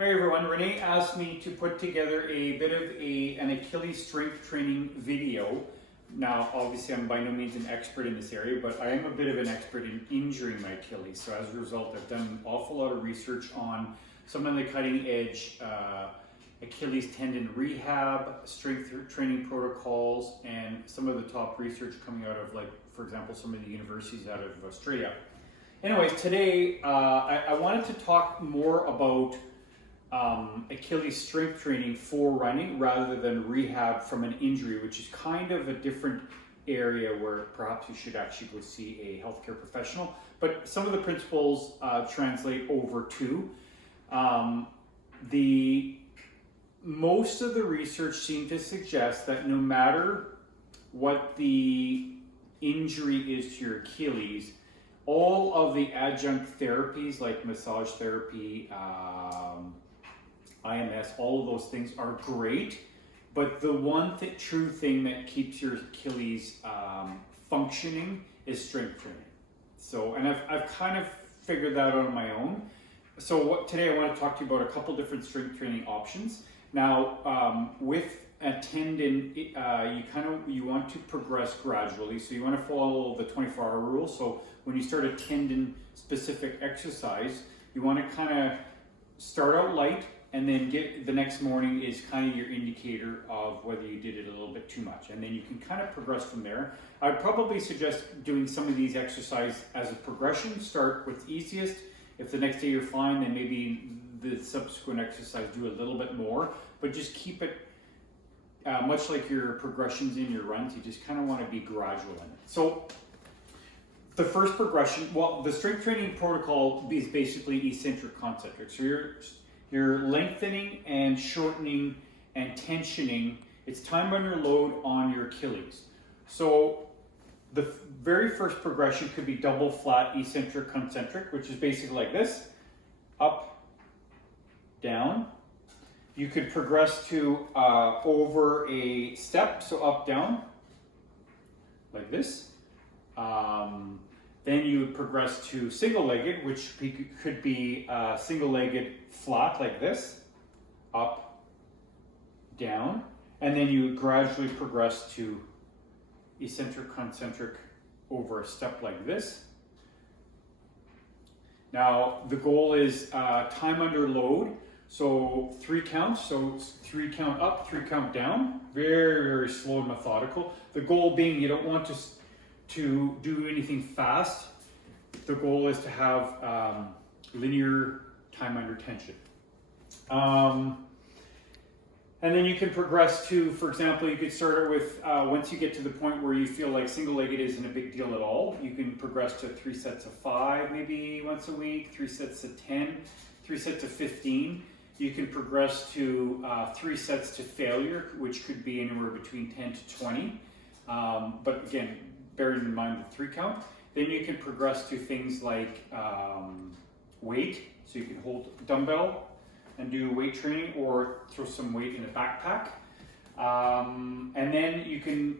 Hi everyone, Renee asked me to put together a bit of an Achilles strength training video. Now, obviously I'm by no means an expert in this area, but I am a bit of an expert in injuring my Achilles. So as a result, I've done an awful lot of research on some of the cutting edge Achilles tendon rehab, strength training protocols, and some of the top research coming out of, like, for example, some of the universities out of Australia. Anyways, today I wanted to talk more about Achilles strength training for running rather than rehab from an injury, which is kind of a different area where perhaps you should actually go see a healthcare professional. But some of the principles translate over to. Most of the research seemed to suggest that no matter what the injury is to your Achilles, all of the adjunct therapies like massage therapy, IMS, all of those things are great, but the one true thing that keeps your Achilles functioning is strength training. So, and I've kind of figured that out on my own. So today I want to talk to you about a couple different strength training options. Now, with a tendon, you want to progress gradually. So you want to follow the 24-hour rule. So when you start a tendon specific exercise, you want to kind of start out light, and then the next morning is kind of your indicator of whether you did it a little bit too much. And then you can kind of progress from there. I'd probably suggest doing some of these exercises as a progression. Start with easiest. If the next day you're fine, then maybe the subsequent exercise do a little bit more. But just keep it, much like your progressions in your runs, you just kind of want to be gradual in it. So the first progression, well, the strength training protocol is basically eccentric concentric. So you're lengthening and shortening and tensioning. It's time under load on your Achilles. So the very first progression could be double flat eccentric concentric, which is basically like this: up, down. You could progress to over a step, so up, down, like this. Then you would progress to single-legged, which could be single-legged flat like this, up, down, and then you would gradually progress to eccentric concentric over a step like this. Now the goal is time under load, so 3 counts, so 3 count up, 3 count down, very, very slow and methodical. The goal being you don't want to do anything fast. The goal is to have linear time under tension. And then you can progress to, for example, you could start it with, once you get to the point where you feel like single-legged isn't a big deal at all, you can progress to 3 sets of 5 maybe once a week, 3 sets of 10, 3 sets of 15. You can progress to 3 sets to failure, which could be anywhere between 10 to 20. But again, bearing in mind the 3 count. Then you can progress to things like weight. So you can hold a dumbbell and do weight training, or throw some weight in a backpack. And then you can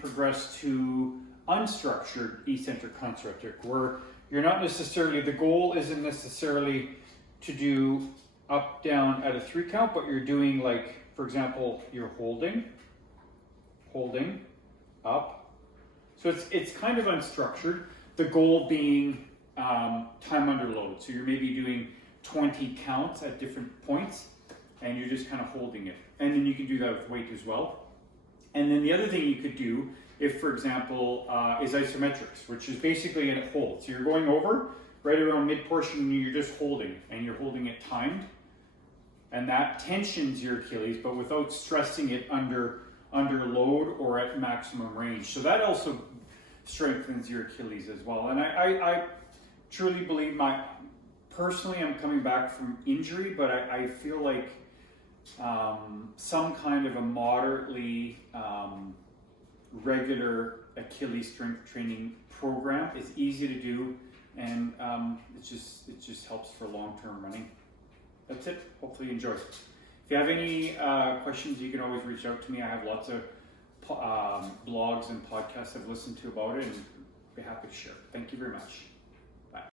progress to unstructured eccentric concentric, where you're not necessarily, the goal isn't necessarily to do up, down at a 3 count, but you're doing, like, for example, you're holding, up. So it's kind of unstructured. The goal being time under load. So you're maybe doing 20 counts at different points, and you're just kind of holding it. And then you can do that with weight as well. And then the other thing you could do, if, for example, is isometrics, which is basically a hold. So you're going over right around mid portion, and you're just holding, and you're holding it timed. And that tensions your Achilles, but without stressing it under load or at maximum range. So that also strengthens your Achilles as well. And I truly believe personally I'm coming back from injury, but I feel like some kind of a moderately regular Achilles strength training program is easy to do, and it just helps for long-term running. That's it. Hopefully you enjoy it. If you have any questions, you can always reach out to me. I have lots of blogs and podcasts I've listened to about it, and be happy to share. Thank you very much.